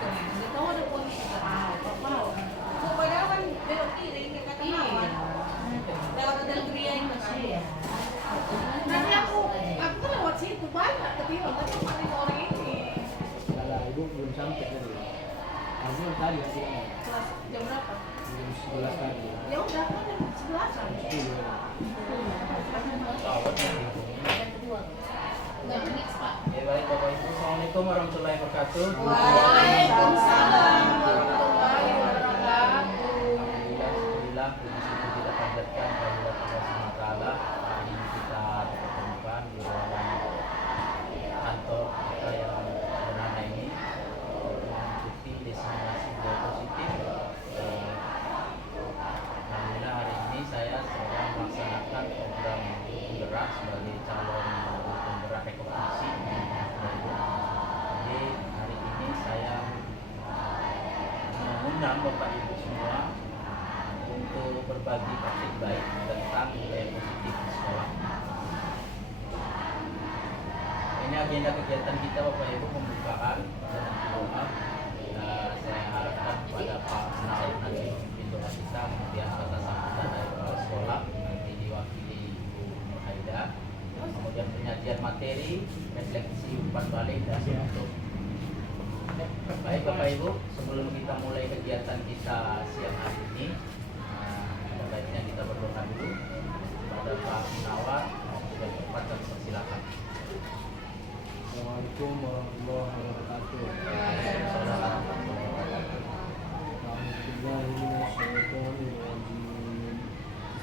Nggak tahu ada polisi nggak tahu. Kung padawan, pero kiri may katanawan. Lewat ada Gria yang masih ya. Nanti aku kan lewat situ banyak ketimbang tapi paling orang ini. Salah, ibu belum sampai tadi. Aku tadi ya bilang Kelas jam berapa? jam 11 tadi. Ya udah kan jam 11-an. Ya baik Bapak Ibu, Assalamualaikum warahmatullahi wabarakatuh. Waalaikumsalam warahmatullahi wabarakatuh. Alhamdulillah, puji syukur kita panjatkan kehadirat Allah Subhanahu wa taala. Hari ini kita dipertemukan di ruangan kantor kita yang sederhana ini untuk mengikuti diseminasi budaya positif. Alhamdulillah hari ini saya sedang melaksanakan program penggerak sebagai calon penggerak ekonomi. Jadi hari ini saya mengundang Bapak Ibu semua untuk berbagi praktik baik tentang budaya positif di sekolah. Ini agenda kegiatan kita Bapak Ibu pembukaan dengan doa. Saya harapkan kepada Pak Naib nanti memimpin doa kita, kemudian kata sambutan dari kepala sekolah nanti diwakili Ibu Haida, kemudian penyajian materi, refleksi umpan balik dan untuk baik Bapak Ibu, sebelum kita mulai kegiatan kita siang hari ini, ada baiknya kita berdoa dulu kepada Pak Munawar dan cepat dan persilakan. Assalamualaikum warahmatullahi wabarakatuh.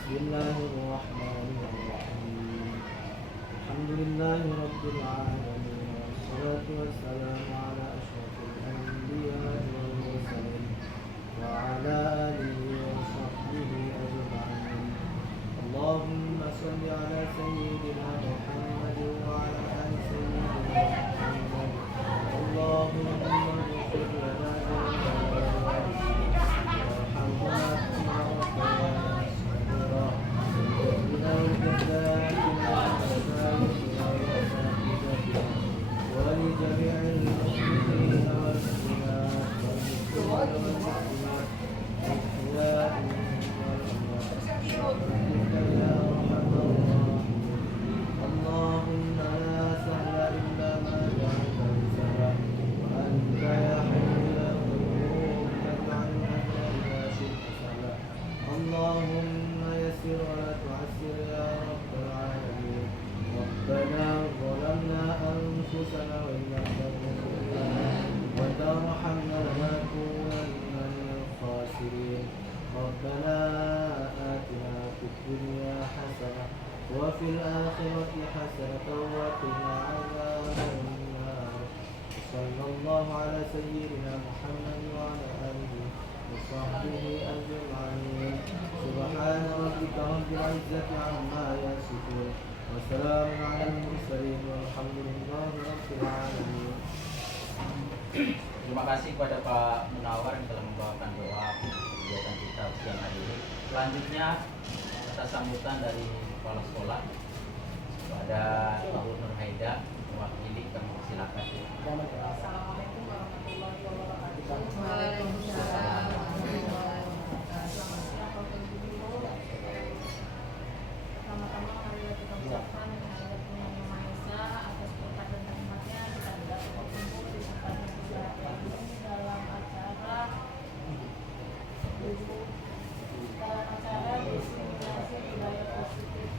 Bismillahirrahmanirrahim. Alhamdulillahi rabbil alamin. Wassalatu wassalamu ala asyrafil anbiya'i wal mursalin wa ala alihi wa sahbihi ajma'in. Allahumma shalli ala sayyidina Muhammad wa ala ali sayyidina Muhammad. Allahumma ighfir lana ولجميع المسلمين والمسلمات والمسلمين والمسلمات الأحياء والأموات يا أرحم الراحمين. اللهم لا سهل إلا ما جعلته سهلا وأنت يا حي يا قيوم تجعل الأمر إذا شئت سهلا. اللهم يسر ولا تعسر يا رب العالمين. ربنا ظلمنا أنفسنا وإن لم تغفر لنا وترحمنا لنكونن من الخاسرين. ربنا آتنا في الدنيا حسنة وفي الآخرة حسنة وقنا عذاب النار. صلى الله على سيدنا محمد وعلى آله وصحبه أجمعين. سبحان ربك رب العزة عما يصفون وسلام على المرسلين والحمد لله رب العالمين. Terima kasih kepada Pak Munawar yang telah membawakan doa kegiatan kita siang hari ini. Selanjutnya kata sambutan dari kepala sekolah kepada Ibu Nur Haida mewakili, kami silakan. Assalamualaikum warahmatullahi wabarakatuh. Waalaikumsalam warahmatullahi wabarakatuh. Selamat siang Bapak Ibu. Pertama-tama marilah kita ucapkan kehadirat Tuhan Yang Maha Esa atas berkat dan rahmatnya kita dapat berkumpul di tempat yang berbahagia ini dalam acara diseminasi budaya positif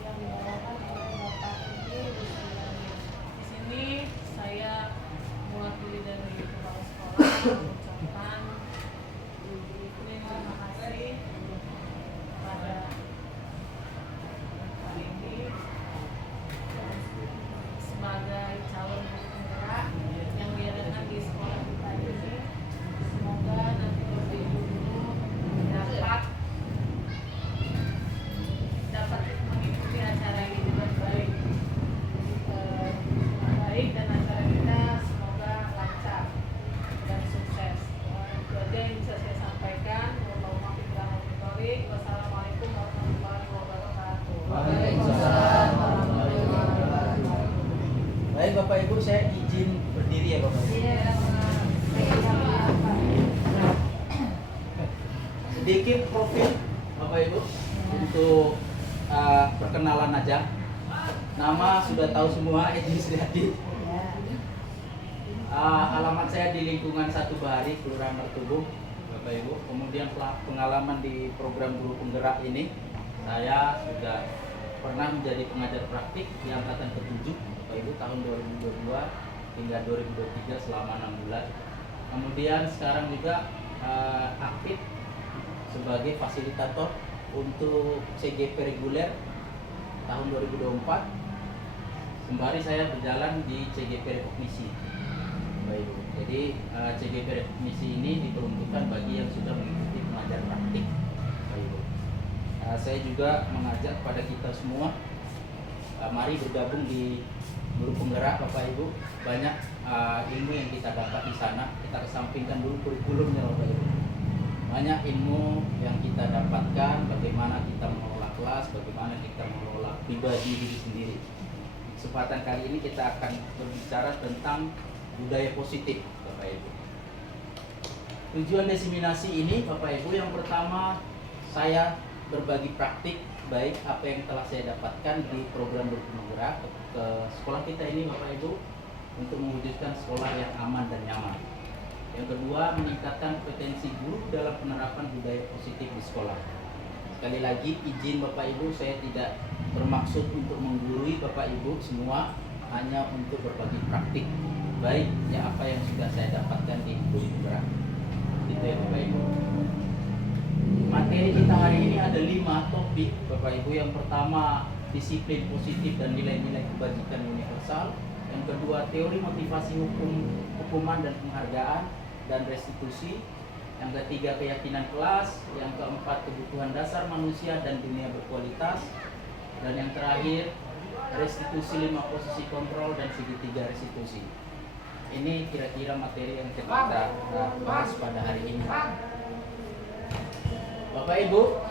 yang dibawakan oleh Bapak Ibu Rusdiani. Di sini saya mewakili dari kepala sekolah mengucapkan terima kasih kepada Pak ini sebagai calon penggerak yang diadakan di sekolah kita ini. Semoga nanti Bapak Ibu guru dapat mengikuti acara ini dengan baik. Baik dan acara kita semoga lancar dan sukses. Itu aja yang bisa saya sampaikan. Wassalamualaikum warahmatullahi wabarakatuh. Waalaikumsalam warahmatullahi wabarakatuh. Baik Bapak Ibu, saya izin berdiri ya Bapak Ibu. Iya. Sedikit profil Bapak Ibu untuk perkenalan aja. Nama sudah tahu semua, Edi Sriadi. Alamat saya di lingkungan Satu Bahari, Kelurahan Mertubuh, Bapak Ibu. Kemudian pengalaman di program guru penggerak ini, saya sudah pernah menjadi pengajar praktik di angkatan ke-7, Bapak Ibu, tahun 2022 hingga 2023 selama 6 bulan. Kemudian sekarang juga aktif sebagai fasilitator untuk CGP reguler tahun 2024. Sembari saya berjalan di CGP rekognisi. Baik. Jadi CGP rekognisi ini diperuntukkan bagi yang sudah mengikuti pengajar praktik. Baik. Saya juga mengajak pada kita semua, mari bergabung di guru penggerak Bapak Ibu. Banyak ilmu yang kita dapat di sana. Kita kesampingkan dulu kurikulumnya Bapak Ibu. Banyak ilmu yang kita dapatkan, bagaimana kita mengelola kelas, bagaimana kita mengelola pribadi diri sendiri. Kesempatan kali ini kita akan berbicara tentang budaya positif, Bapak Ibu. Tujuan diseminasi ini, Bapak Ibu, yang pertama saya berbagi praktik baik apa yang telah saya dapatkan di program guru penggerak ke sekolah kita ini, Bapak Ibu, untuk mewujudkan sekolah yang aman dan nyaman. Yang kedua, meningkatkan kompetensi guru dalam penerapan budaya positif di sekolah. Sekali lagi, izin Bapak Ibu, saya tidak bermaksud untuk menggurui Bapak Ibu semua, hanya untuk berbagi praktik baik ya apa yang sudah saya dapatkan di guru penggerak. Itu ya Bapak Ibu. Materi kita hari ini ada 5 topik Bapak Ibu. Yang pertama, disiplin positif dan nilai-nilai kebajikan universal. Yang kedua, teori motivasi hukuman dan penghargaan dan restitusi. Yang ketiga, keyakinan kelas. Yang keempat, kebutuhan dasar manusia dan dunia berkualitas. Dan yang terakhir, restitusi 5 posisi kontrol dan segitiga restitusi. Ini kira-kira materi yang kita bahas pada hari ini. Bapak Ibu,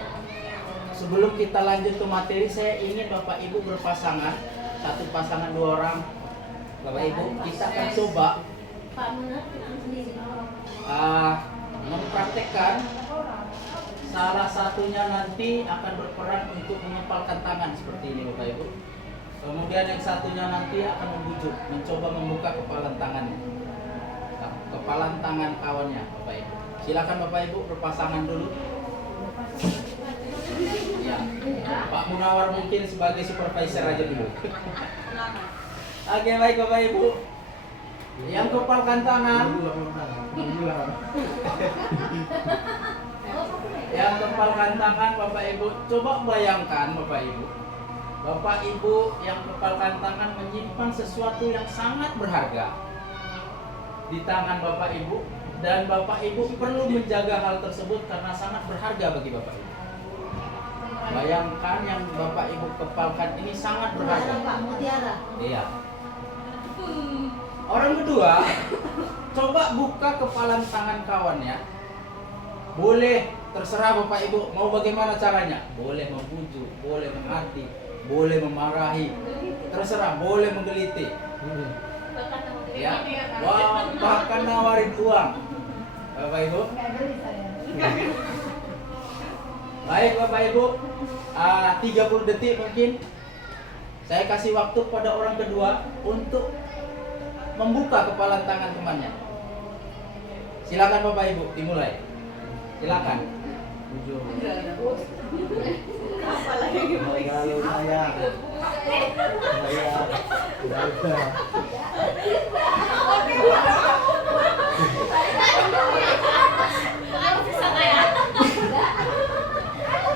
sebelum kita lanjut ke materi, saya ingin Bapak Ibu berpasangan, satu pasangan 2 orang. Bapak Ibu, kita akan coba mempraktekkan. Salah satunya nanti akan berperan untuk mengepalkan tangan seperti ini Bapak Ibu. Kemudian yang satunya nanti akan membujuk, mencoba membuka kepalan tangannya, kepalan tangan kawannya Bapak Ibu. Silakan Bapak Ibu berpasangan dulu. Ya, Pak Munawar mungkin sebagai supervisor aja dulu. Oke, baik Bapak Ibu. Yang kepalkan tangan. Yang kepalkan tangan Bapak Ibu. Coba bayangkan Bapak Ibu. Bapak Ibu yang kepalkan tangan menyimpan sesuatu yang sangat berharga di tangan Bapak Ibu, dan Bapak Ibu perlu menjaga hal tersebut karena sangat berharga bagi Bapak Ibu. Bayangkan yang Bapak Ibu kepalkan ini sangat berharga. Iya. Orang kedua, coba buka kepalan tangan kawannya. Boleh, terserah Bapak Ibu mau bagaimana caranya. Boleh membujuk, boleh menghati, boleh memarahi, terserah, boleh menggelitik. Ya, wah, bahkan nawarin uang. Bapak Ibu. Baik Bapak Ibu, 30 detik mungkin saya kasih waktu pada orang kedua untuk membuka kepalan tangan temannya. Silakan Bapak Ibu, dimulai. Silakan.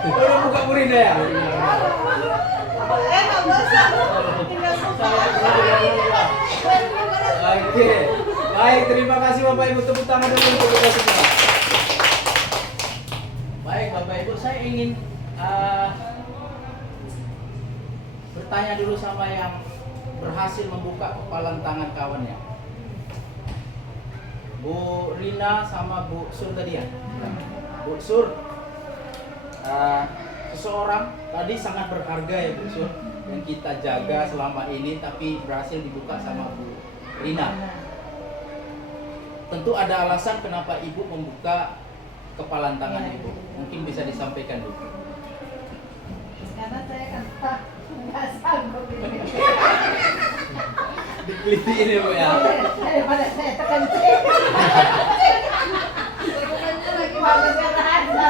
Udah buka Burinda ya? Oke, baik, terima kasih Bapak Ibu, tepuk tangan dulu untuk kita semua. Baik Bapak Ibu, saya ingin bertanya dulu sama yang berhasil membuka kepalan tangan kawannya. Bu Rina sama Bu Sur tadi ya? Bu Sur, seseorang tadi sangat berharga ya Bu Sur, yang kita jaga selama ini tapi berhasil dibuka sama Bu Rina. Tentu ada alasan kenapa ibu membuka kepalan tangan ibu. Mungkin bisa disampaikan dulu. Karena saya kan nggak sanggup ini. Dikeliti ini bu ya. Daripada saya terkencing. Terkencing lagi bagus kata aja.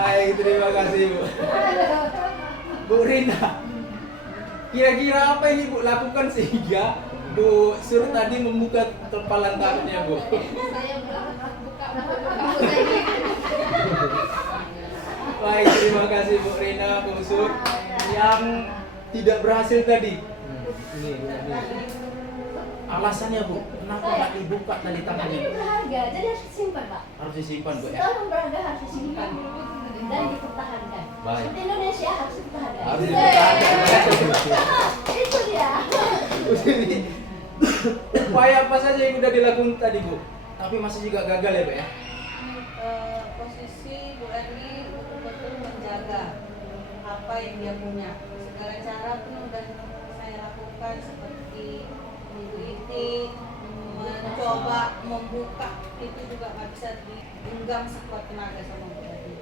Baik, terima kasih bu. Bu Rina, kira-kira apa yang ibu lakukan sehingga Bu Sur tadi membuka kepalan tangannya bu? Saya buka Baik, terima kasih Bu Rina, Bu Sur yang tidak berhasil tadi. Ini. Alasannya bu, kenapa nggak dibuka tadi tangannya? Ini berharga, jadi harus disimpan Pak. Harus disimpan bu ya. Setelah berharga harus disimpan dan dipertahankan. Baik. Seperti Indonesia harus dipertahankan. Harus dipertahankan. Itu dia. Bu Siri, upaya apa saja yang udah dilakukan tadi bu? Tapi masih juga gagal ya bu ya? Posisi Bu Erni betul-betul menjaga apa yang dia punya. Segala cara pun udah saya lakukan seperti menggelitik, mencoba membuka, itu juga nggak bisa digenggam sekuat tenaga sama Bu Erni.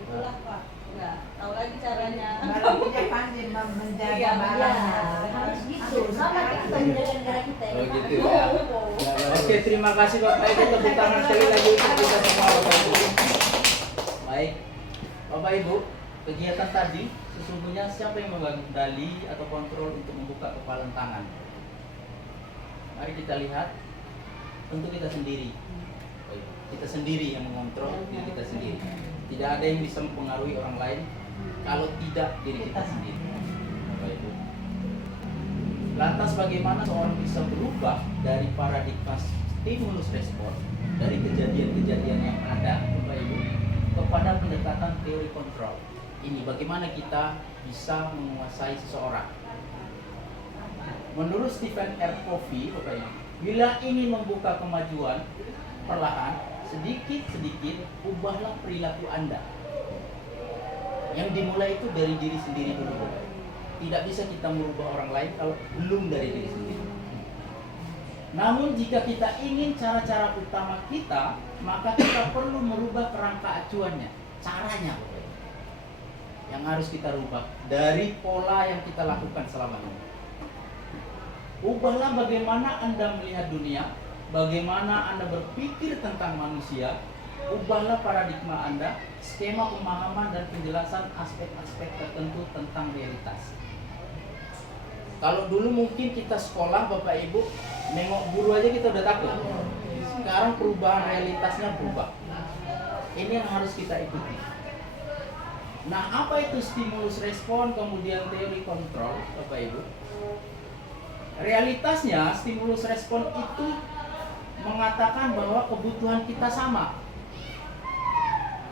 Itulah Pak, nggak tahu lagi caranya. Kalau punya pandai menjaga Iya, barangnya. Harus gitu. Sama kayak kita menjaga negara kita. Oh gitu ya. Oke, terima kasih Bapak Ibu, tepuk tangan sekali lagi untuk kita semua Bapak Ibu. Baik, Bapak Ibu, kegiatan tadi sesungguhnya siapa yang memegang kendali atau kontrol untuk membuka kepalan tangan? Mari kita lihat, tentu kita sendiri. Baik, kita sendiri yang mengontrol diri kita sendiri. Tidak ada yang bisa mempengaruhi orang lain kalau tidak diri kita sendiri. Bapak Ibu. Lantas bagaimana seorang bisa berubah dari paradigma stimulus respon dari kejadian-kejadian yang ada, Bapak Ibu, kepada pendekatan teori kontrol. Ini bagaimana kita bisa menguasai seseorang. Menurut Stephen R. Covey, Bapak Ibu, bila ingin membuka kemajuan perlahan, sedikit-sedikit ubahlah perilaku Anda. Yang dimulai itu dari diri sendiri dulu. Tidak bisa kita merubah orang lain kalau belum dari diri sendiri. Namun jika kita ingin cara-cara utama kita, maka kita perlu merubah kerangka acuannya, caranya yang harus kita rubah dari pola yang kita lakukan selama ini. Ubahlah bagaimana Anda melihat dunia, bagaimana Anda berpikir tentang manusia. Ubahlah paradigma Anda, skema pemahaman dan penjelasan aspek-aspek tertentu tentang realitas. Kalau dulu mungkin kita sekolah, Bapak Ibu, nengok guru aja kita udah takut. Sekarang perubahan realitasnya berubah. Ini yang harus kita ikuti. Nah, apa itu stimulus respon, kemudian teori kontrol, Bapak Ibu? Realitasnya, stimulus respon itu mengatakan bahwa kebutuhan kita sama.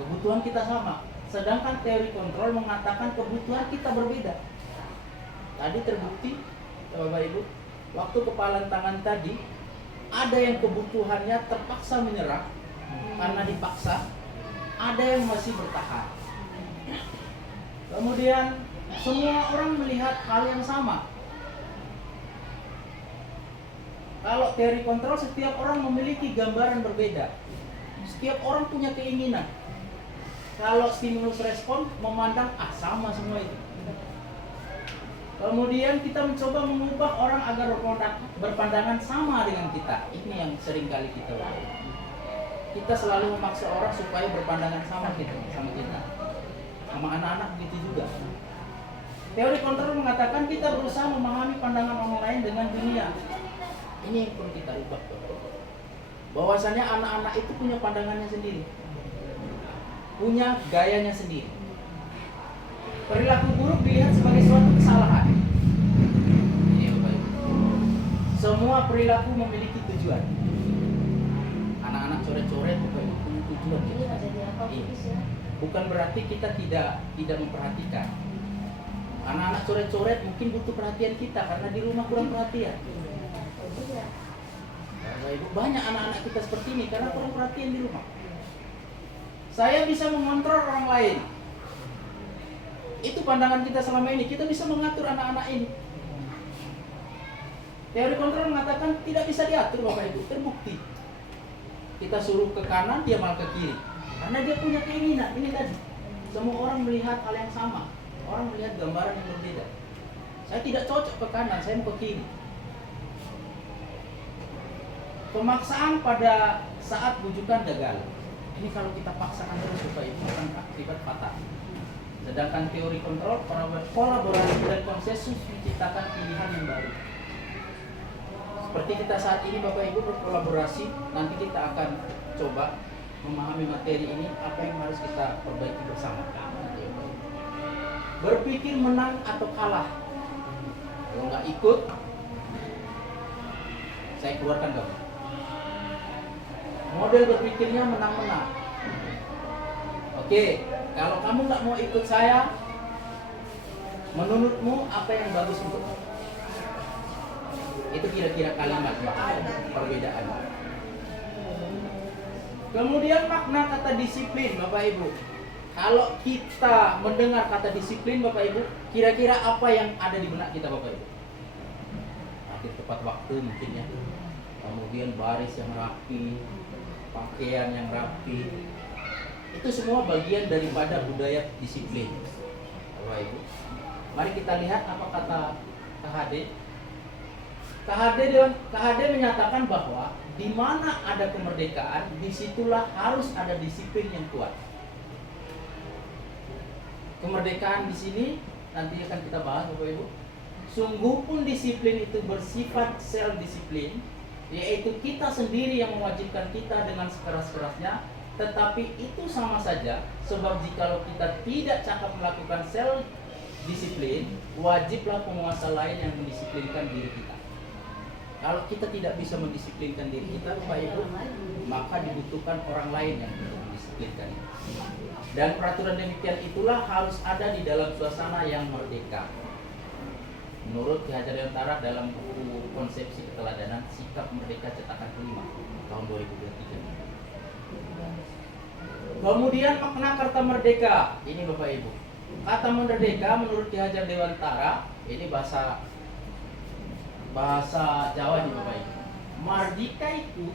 Kebutuhan kita sama. Sedangkan teori kontrol mengatakan kebutuhan kita berbeda. Tadi terbukti, Bapak Ibu, waktu kepalan tangan tadi, ada yang kebutuhannya terpaksa menyerah karena dipaksa, ada yang masih bertahan. Kemudian semua orang melihat hal yang sama. Kalau teori kontrol, setiap orang memiliki gambaran berbeda. Setiap orang punya keinginan. Kalau stimulus respon memandang sama semua itu. Kemudian kita mencoba mengubah orang agar berpandangan sama dengan kita. Ini yang sering kali kita lakukan. Kita selalu memaksa orang supaya berpandangan sama kita, sama anak-anak begitu juga. Teori kontrol mengatakan kita berusaha memahami pandangan orang lain dengan dunia. Ini yang perlu kita ubah. Bahwasannya anak-anak itu punya pandangannya sendiri, punya gayanya sendiri. Perilaku buruk dilihat sebagai suatu kesalahan. Ini Bapak Ibu. Semua perilaku memiliki tujuan. Anak-anak coret-coret Bapak Ibu punya tujuan. Ini ada di apa ya? Bukan berarti kita tidak memperhatikan. Anak-anak coret-coret mungkin butuh perhatian kita karena di rumah kurang perhatian. Bapak Ibu, banyak anak-anak kita seperti ini karena kurang perhatian di rumah. Saya bisa mengontrol orang lain. Itu pandangan kita selama ini. Kita bisa mengatur anak-anak ini. Teori kontrol mengatakan tidak bisa diatur, Bapak Ibu. Terbukti. kita suruh ke kanan, dia malah ke kiri. Karena dia punya keinginan, ini tadi. Semua orang melihat hal yang sama. Orang melihat gambaran yang berbeda. Saya tidak cocok ke kanan, saya mau ke kiri. Pemaksaan pada saat bujukan gagal. Ini kalau kita paksakan terus Bapak Ibu akan akibat fatal. Sedangkan teori kontrol, kolaborasi dan konsensus menciptakan pilihan yang baru. Seperti kita saat ini Bapak Ibu berkolaborasi, nanti kita akan coba memahami materi ini, apa yang harus kita perbaiki bersama. Berpikir menang atau kalah. Kalau nggak ikut, saya keluarkan kamu. Model berpikirnya menang-menang. Oke, kalau kamu nggak mau ikut saya, menurutmu apa yang bagus untuk kamu? Itu kira-kira kalimat perbedaan. Kemudian makna kata disiplin, Bapak Ibu. Kalau kita mendengar kata disiplin, Bapak Ibu, kira-kira apa yang ada di benak kita, Bapak Ibu? Akhir tepat waktu mungkin ya. Kemudian baris yang rapi, pakaian yang rapi. Itu semua bagian daripada budaya disiplin, Bapak Ibu. Mari kita lihat apa kata KHD. KHD menyatakan bahwa di mana ada kemerdekaan, disitulah harus ada disiplin yang kuat. Kemerdekaan di sini nanti akan kita bahas, Bapak Ibu. Sungguh pun disiplin itu bersifat self disiplin, yaitu kita sendiri yang mewajibkan kita dengan sekeras-kerasnya. Tetapi itu sama saja, sebab jikalau kita tidak cakap melakukan self disiplin, wajiblah penguasa lain yang mendisiplinkan diri kita. Kalau kita tidak bisa mendisiplinkan diri kita, Bapak Ibu, maka dibutuhkan orang lain yang mendisiplinkan. Dan peraturan demikian itulah harus ada di dalam suasana yang merdeka. Menurut Ki Hajar Dewantara dalam buku Konsepsi Keteladanan Sikap Merdeka cetakan kelima tahun 2023. Kemudian makna kata merdeka. Ini Bapak Ibu. Kata merdeka menurut Ki Hajar Dewantara, ini bahasa Jawa nih Bapak Ibu. Mardika itu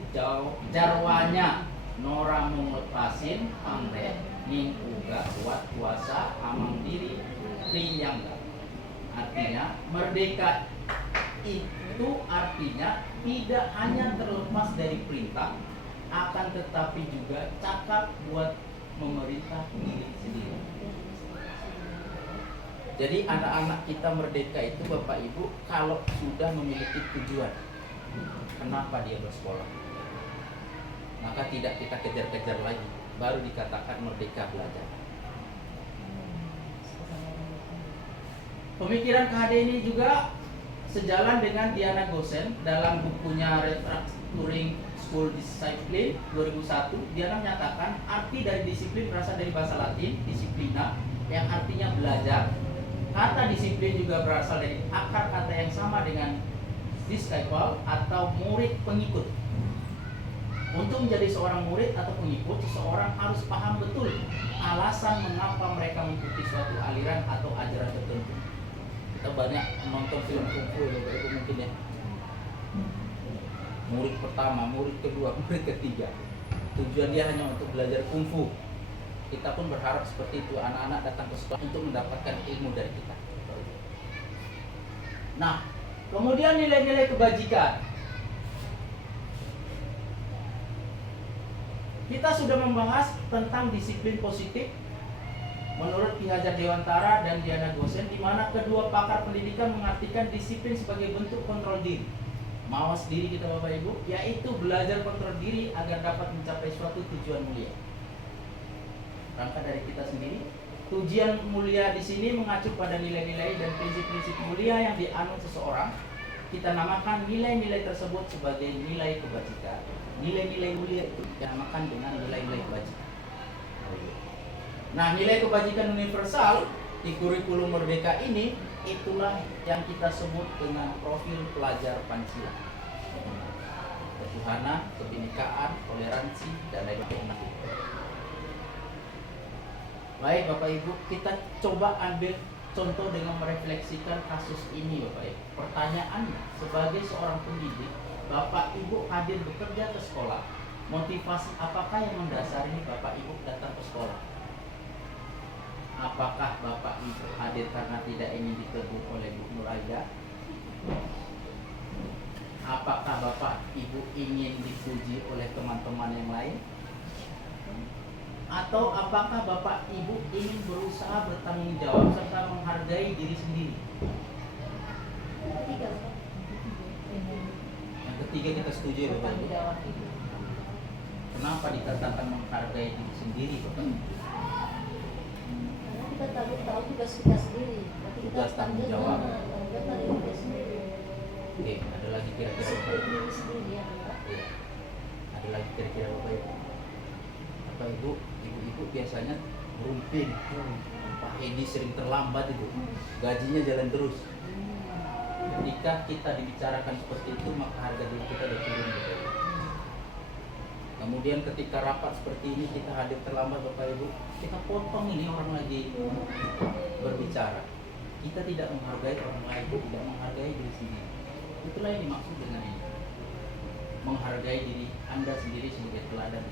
jarwanya nora menglepasin pangre ning uga kuat kuasa amang diri prinyangga. Artinya merdeka itu artinya tidak hanya terlepas dari perintah, akan tetapi juga cakap buat memerintah diri sendiri. Jadi anak-anak kita merdeka itu Bapak Ibu kalau sudah memiliki tujuan kenapa dia bersekolah, maka tidak kita kejar-kejar lagi, baru dikatakan merdeka belajar. Pemikiran KHD ini juga sejalan dengan Diana Gosen dalam bukunya Restructuring School Discipline 2001. Diana menyatakan arti dari disiplin berasal dari bahasa Latin disciplina yang artinya belajar. Kata disiplin juga berasal dari akar kata yang sama dengan disciple atau murid pengikut. Untuk menjadi seorang murid atau pengikut, seseorang harus paham betul alasan mengapa mereka mengikuti suatu aliran atau ajaran tertentu. Kita banyak menonton film kungfu itu mungkin ya. Murid pertama, murid kedua, murid ketiga. Tujuan dia hanya untuk belajar kungfu. Kita pun berharap seperti itu, anak-anak datang ke sekolah untuk mendapatkan ilmu dari kita. Nah, kemudian nilai-nilai kebajikan. Kita sudah membahas tentang disiplin positif menurut Ki Hajar Dewantara dan Diana Gosen, di mana kedua pakar pendidikan mengartikan disiplin sebagai bentuk kontrol diri. Mawas diri kita Bapak Ibu, yaitu belajar kontrol diri agar dapat mencapai suatu tujuan mulia. Rangka dari kita sendiri, tujuan mulia di sini mengacu pada nilai-nilai dan prinsip-prinsip mulia yang dianut seseorang. Kita namakan nilai-nilai tersebut sebagai nilai kebajikan. Nilai-nilai mulia itu dinamakan dengan nilai-nilai kebajikan. Nah, nilai kebajikan universal di kurikulum merdeka ini itulah yang kita sebut dengan profil pelajar Pancasila. Ketuhanan, kebinekaan, toleransi, dan lain-lain. Baik Bapak Ibu, kita coba ambil contoh dengan merefleksikan kasus ini Bapak Ibu. Pertanyaannya, sebagai seorang pendidik, Bapak Ibu hadir bekerja ke sekolah, Motivasi apakah yang mendasari Bapak Ibu datang ke sekolah? Apakah Bapak Ibu hadir karena tidak ingin ditegur oleh Bu Nuraida? Apakah Bapak Ibu ingin dipuji oleh teman-teman yang lain? Atau apakah Bapak Ibu ingin berusaha bertanggung jawab serta menghargai diri sendiri? Ketiga. Yang ketiga kita setuju ya Bapak Ibu. Kenapa dikatakan menghargai diri sendiri Bapak Ibu? Karena kita tahu tugas kita sendiri. Tapi kita Tugas tanggung jawab. tanggung jawab dari kita sendiri. Oke, ada lagi kira-kira Bapak Disiplin Ibu? diri sendiri ya. Pak. Iya. Ada lagi kira-kira Bapak Ibu? Bapak Ibu, ibu-ibu biasanya berumpin. Pak Edi sering terlambat itu, gajinya jalan terus. Ketika kita dibicarakan seperti itu, maka harga diri kita udah turun Bapak Ibu. Kemudian ketika rapat seperti ini kita hadir terlambat Bapak Ibu, kita potong ini orang lagi berbicara. Kita tidak menghargai orang lain, tidak menghargai diri sendiri. Itulah yang dimaksud dengan ini. Menghargai diri Anda sendiri sebagai teladan.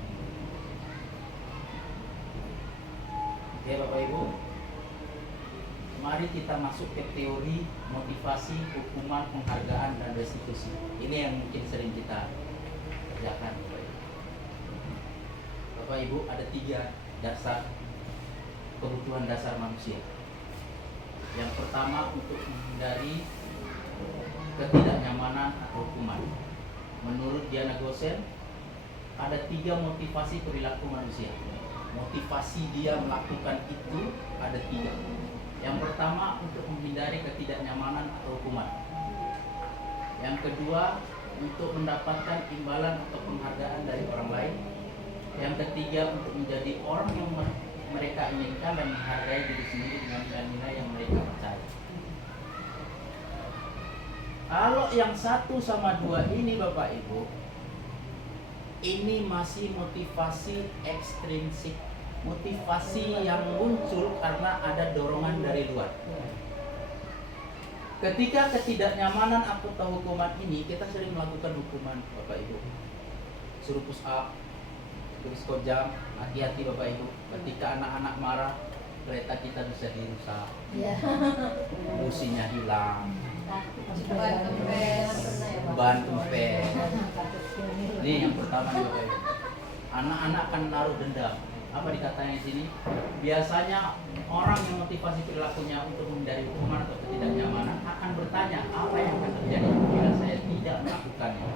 Oke Bapak Ibu, mari kita masuk ke teori motivasi, hukuman, penghargaan, dan restitusi. Ini yang mungkin sering kita kerjakan Bapak Ibu. Bapak Ibu, ada 3 dasar kebutuhan dasar manusia. Yang pertama, untuk menghindari ketidaknyamanan atau hukuman. Menurut Diana Gosen, ada 3 motivasi perilaku manusia. Motivasi dia melakukan itu ada 3. Yang pertama, untuk menghindari ketidaknyamanan atau hukuman. Yang kedua, untuk mendapatkan imbalan atau penghargaan dari orang lain. Yang ketiga, untuk menjadi orang yang mereka inginkan dan menghargai diri sendiri dengan nilai-nilai yang mereka percaya. Kalau yang 1 sama 2 ini Bapak Ibu, ini masih motivasi ekstrinsik, motivasi yang muncul karena ada dorongan dari luar. Ketika ketidaknyamanan atau hukuman ini, kita sering melakukan hukuman Bapak Ibu. Suruh push up, tulis kojam, hati-hati Bapak Ibu. Ketika anak-anak marah, kereta kita bisa dirusak, Iya. businya hilang, Ban kempes. ban kempes. Ini yang pertama nih Bapak Ibu. Anak-anak akan naruh dendam. Apa dikatakan di sini? Biasanya orang yang motivasi perilakunya untuk menghindari hukuman atau ketidaknyamanan akan bertanya, apa yang akan terjadi bila saya tidak melakukannya?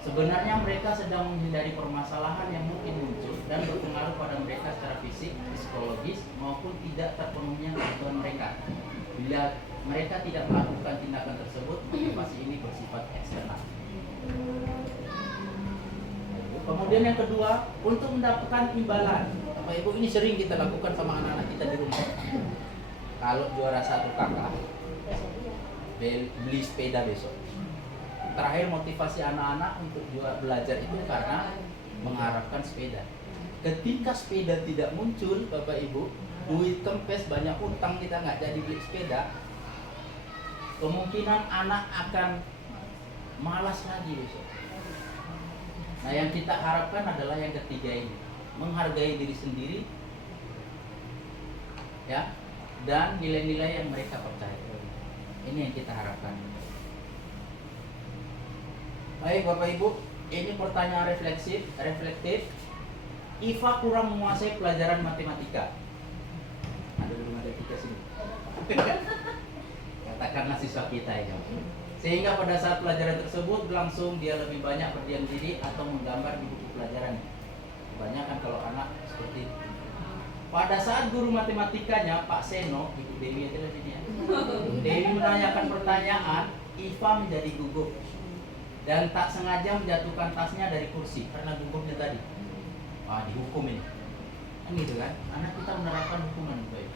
Sebenarnya mereka sedang menghindari permasalahan yang mungkin muncul dan berpengaruh pada mereka secara fisik, psikologis, maupun tidak terpenuhnya kebutuhan mereka. Bila mereka tidak melakukan tindakan tersebut, motivasi ini bersifat eksternal. Kemudian yang kedua, untuk mendapatkan imbalan. Bapak Ibu, ini sering kita lakukan sama anak-anak kita di rumah. Kalau juara 1 kakak, beli sepeda besok. Terakhir motivasi anak-anak untuk juga belajar itu karena mengharapkan sepeda. Ketika sepeda tidak muncul, Bapak Ibu, duit kempes, banyak utang, kita nggak jadi beli sepeda, kemungkinan anak akan malas lagi besok. Nah, yang kita harapkan adalah yang ketiga ini, menghargai diri sendiri, ya, dan nilai-nilai yang mereka percaya. Ini yang kita harapkan. Baik Bapak Ibu, ini pertanyaan refleksif. Iva kurang menguasai pelajaran matematika. Ada dulu matematika sini. Katakanlah siswa kita ya. Sehingga pada saat pelajaran tersebut berlangsung, dia lebih banyak berdiam diri atau menggambar di buku pelajaran. Kebanyakan kalau anak seperti itu. Pada saat guru matematikanya, Pak Seno, Ibu Dewi adalah sini ya. Dewi menanyakan pertanyaan, Iva menjadi gugup dan tak sengaja menjatuhkan tasnya dari kursi karena gugupnya tadi. Dihukum ini. Kan gitu kan? Anak kita menerapkan hukuman baik.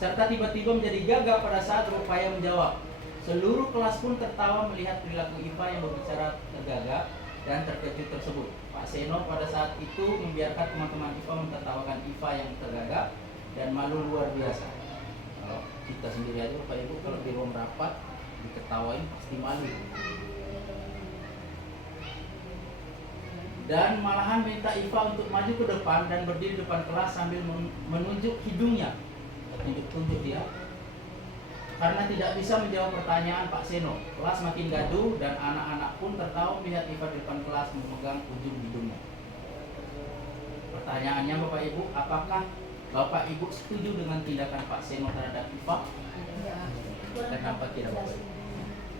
Serta tiba-tiba menjadi gagap pada saat berupaya menjawab. Seluruh kelas pun tertawa melihat perilaku Iva yang berbicara tergagap dan terkejut tersebut. Pak Seno pada saat itu membiarkan teman-teman Iva mentertawakan Iva yang tergagap dan malu luar biasa. Kalau kita sendiri aja Bapak Ibu, kalau di ruang rapat diketawain pasti malu. dan malahan minta Iva untuk maju ke depan dan berdiri depan kelas sambil menunjuk hidungnya, tunjuk dia, karena tidak bisa menjawab pertanyaan Pak Seno. Kelas makin gaduh dan anak-anak pun tertawa melihat Iva di depan kelas memegang ujung hidungnya. Pertanyaannya Bapak Ibu, apakah Bapak Ibu setuju dengan tindakan Pak Seno terhadap Iva? Kenapa tidak Bapak Ibu?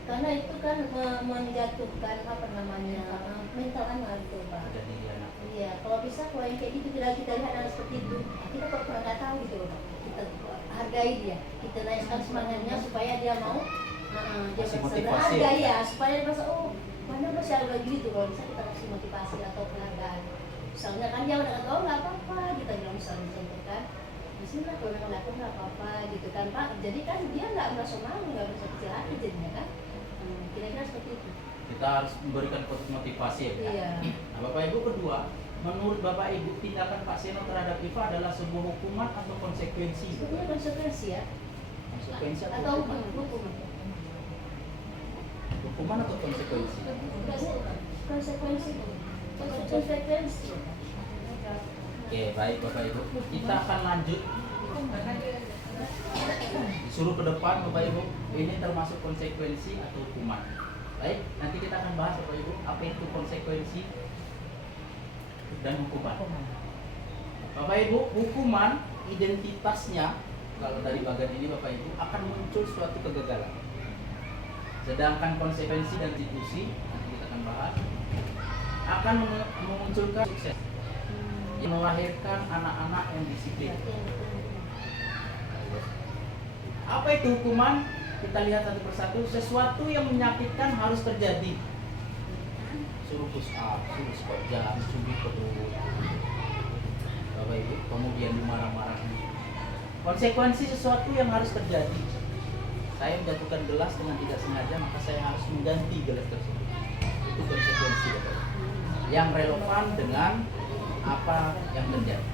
Karena itu kan menjatuhkan apa namanya mental anak itu Pak. Jadi anak. Iya, kalau bisa kalau yang kayak gitu kita lihat anak seperti itu, kita kok pernah nggak tahu gitu Pak. Kita hargai dia, kita naikkan semangatnya supaya dia mau dia Kasih merasa motivasi. berharga ya, supaya dia merasa oh mana masih ada lagi gitu. Kalau bisa kita kasih motivasi atau penghargaan. Misalnya kan dia udah kata oh nggak apa-apa, kita bilang misalnya contoh kan. Bismillah kalau memang laku nggak apa-apa gitu kan Pak. Jadi kan dia nggak merasa malu, nggak merasa kecil hati jadinya kan. Kira-kira seperti itu. Kita harus memberikan motivasi ya. Iya. Nah, Bapak Ibu kedua, menurut Bapak Ibu tindakan Pak Seno terhadap Iva adalah sebuah hukuman atau konsekuensi? Sebetulnya konsekuensi ya. Konsekuensi atau Atau hukuman? hukuman. Hukuman atau konsekuensi? Konsekuensi. Konsekuensi. Oke, baik Bapak Ibu. Kita akan lanjut. Disuruh ke depan Bapak Ibu. Ini termasuk konsekuensi atau hukuman. Baik, nanti kita akan bahas Bapak Ibu apa itu konsekuensi dan hukuman. Bapak Ibu, hukuman identitasnya kalau dari bagian ini Bapak Ibu akan muncul suatu kegagalan. Sedangkan konsekuensi dan institusi nanti kita akan bahas akan memunculkan sukses, yang melahirkan anak-anak yang disiplin. Apa itu hukuman? Kita lihat satu persatu. Sesuatu yang menyakitkan harus terjadi. Suruh push up, suruh squat jam, cubit perut. Bapak Ibu, kemudian dimarah-marahi. Konsekuensi sesuatu yang harus terjadi. Saya menjatuhkan gelas dengan tidak sengaja, maka saya harus mengganti gelas tersebut. Itu konsekuensi Bapak Ibu, yang relevan dengan apa yang terjadi.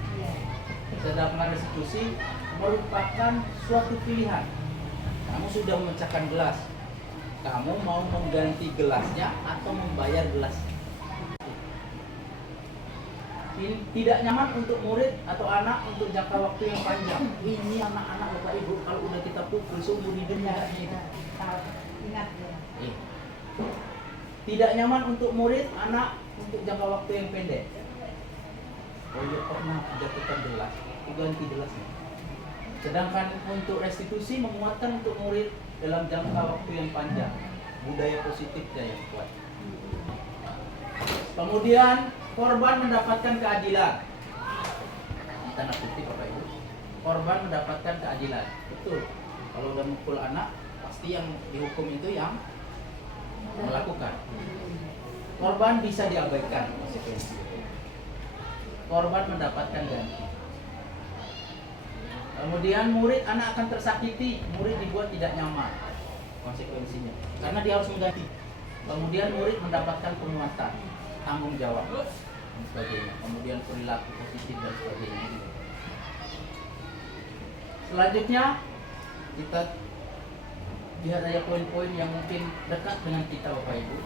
Sedangkan restitusi merupakan suatu pilihan. Kamu sudah memecahkan gelas, kamu mau mengganti gelasnya atau membayar gelas. Tidak nyaman untuk murid atau anak untuk jangka waktu yang panjang. Ini anak-anak Bapak Ibu kalau udah kita pukul seumur hidupnya gitu. Ingat ya. Tidak nyaman untuk murid, anak untuk jangka waktu yang pendek. Oh iya pernah jatuhkan gelas, ganti gelasnya. Sedangkan untuk restitusi menguatkan untuk murid dalam jangka waktu yang panjang. Budaya positifnya yang kuat. Kemudian korban mendapatkan keadilan. Tanda kutip Bapak Ibu. Korban mendapatkan keadilan. Betul. Kalau udah mukul anak, pasti yang dihukum itu yang melakukan. Korban bisa diabaikan konsekuensi. Korban mendapatkan ganti. Kemudian murid anak akan tersakiti, murid dibuat tidak nyaman konsekuensinya, karena dia harus mengganti. Kemudian murid mendapatkan penguatan, tanggung jawab dan sebagainya. Kemudian perilaku positif dan sebagainya. Selanjutnya kita lihat ada poin-poin yang mungkin dekat dengan kita Bapak Ibu.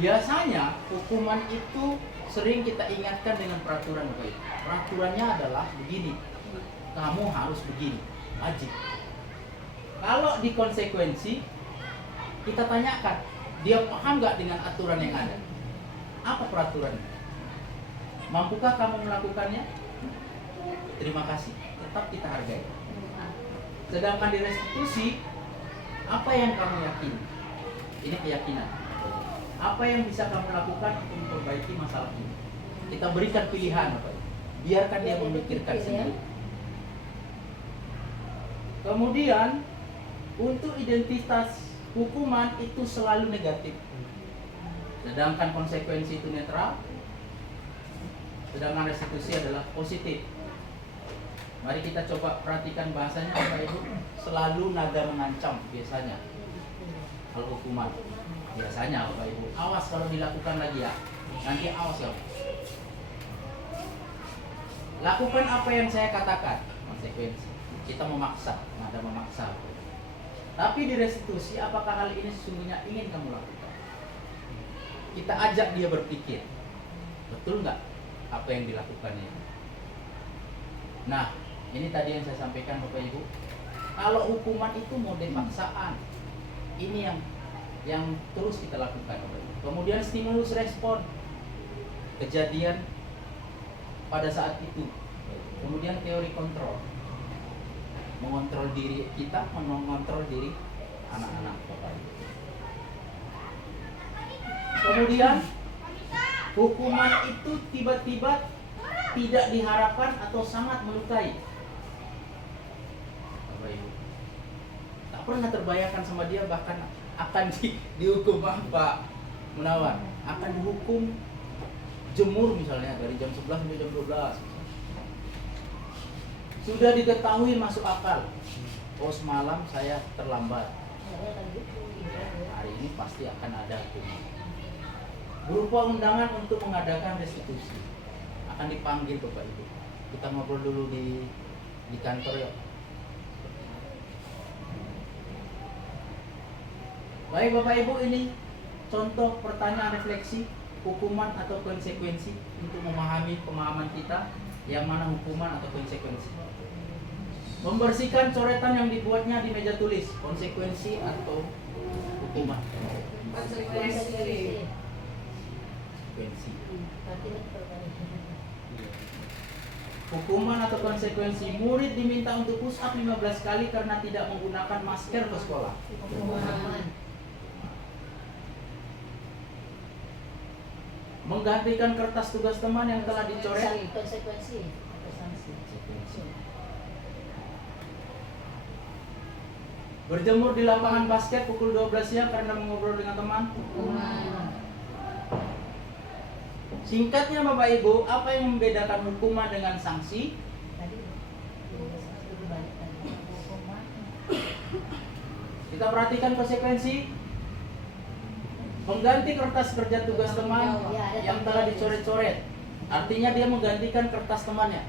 Biasanya hukuman itu sering kita ingatkan dengan peraturan Bapak Ibu. Peraturannya adalah begini. Kamu harus begini, wajib. Kalau di konsekuensi, kita tanyakan, dia paham nggak dengan aturan yang ada? Apa peraturannya? Mampukah kamu melakukannya? Terima kasih, tetap kita hargai. Sedangkan di restitusi, apa yang kamu yakini? Ini keyakinan. Apa yang bisa kamu lakukan untuk memperbaiki masalah ini? Kita berikan pilihan, biarkan dia memikirkan sendiri. Kemudian untuk identitas hukuman itu selalu negatif. Sedangkan konsekuensi itu netral. Sedangkan restitusi adalah positif. Mari kita coba perhatikan bahasanya Bapak Ibu. Selalu nada mengancam biasanya. Kalau hukuman biasanya Bapak Ibu. Awas kalau dilakukan lagi ya. Nanti awas ya. Lakukan apa yang saya katakan. Konsekuensi. Kita memaksa, nada memaksa. Tapi di restitusi, apakah hal ini sesungguhnya ingin kamu lakukan? Kita ajak dia berpikir. Betul nggak apa yang dilakukannya? Nah, ini tadi yang saya sampaikan Bapak Ibu. Kalau hukuman itu mode paksaan, ini yang terus kita lakukan. Kemudian stimulus respon, kejadian pada saat itu. Kemudian teori kontrol, mengontrol diri kita, mengontrol diri anak-anak Bapak Ibu. Kemudian hukuman itu tiba-tiba tidak diharapkan atau sangat melukai. Bapak Ibu, tak pernah terbayangkan sama dia bahkan akan dihukum apa, Munawar? Akan dihukum jemur misalnya dari jam 11 sampai jam 12. Sudah diketahui masuk akal. Oh, semalam saya terlambat. Hari ini pasti akan ada hukuman. Berupa undangan untuk mengadakan restitusi. Akan dipanggil Bapak Ibu. Kita ngobrol dulu di kantor ya. Baik Bapak Ibu, ini contoh pertanyaan refleksi, hukuman atau konsekuensi untuk memahami pemahaman kita yang mana hukuman atau konsekuensi. Membersihkan coretan yang dibuatnya di meja tulis, konsekuensi atau hukuman. Konsekuensi. Konsekuensi. Hukuman atau konsekuensi, murid diminta untuk push up 15 kali karena tidak menggunakan masker ke sekolah. Menggantikan kertas tugas teman yang telah dicoret. Konsekuensi atau sanksi. Berjemur di lapangan basket pukul 12 siang karena mengobrol dengan teman. Singkatnya Bapak Ibu, apa yang membedakan hukuman dengan sanksi? Kita perhatikan konsekuensi. Mengganti kertas kerja tugas teman yang telah dicoret-coret. Artinya dia menggantikan kertas temannya.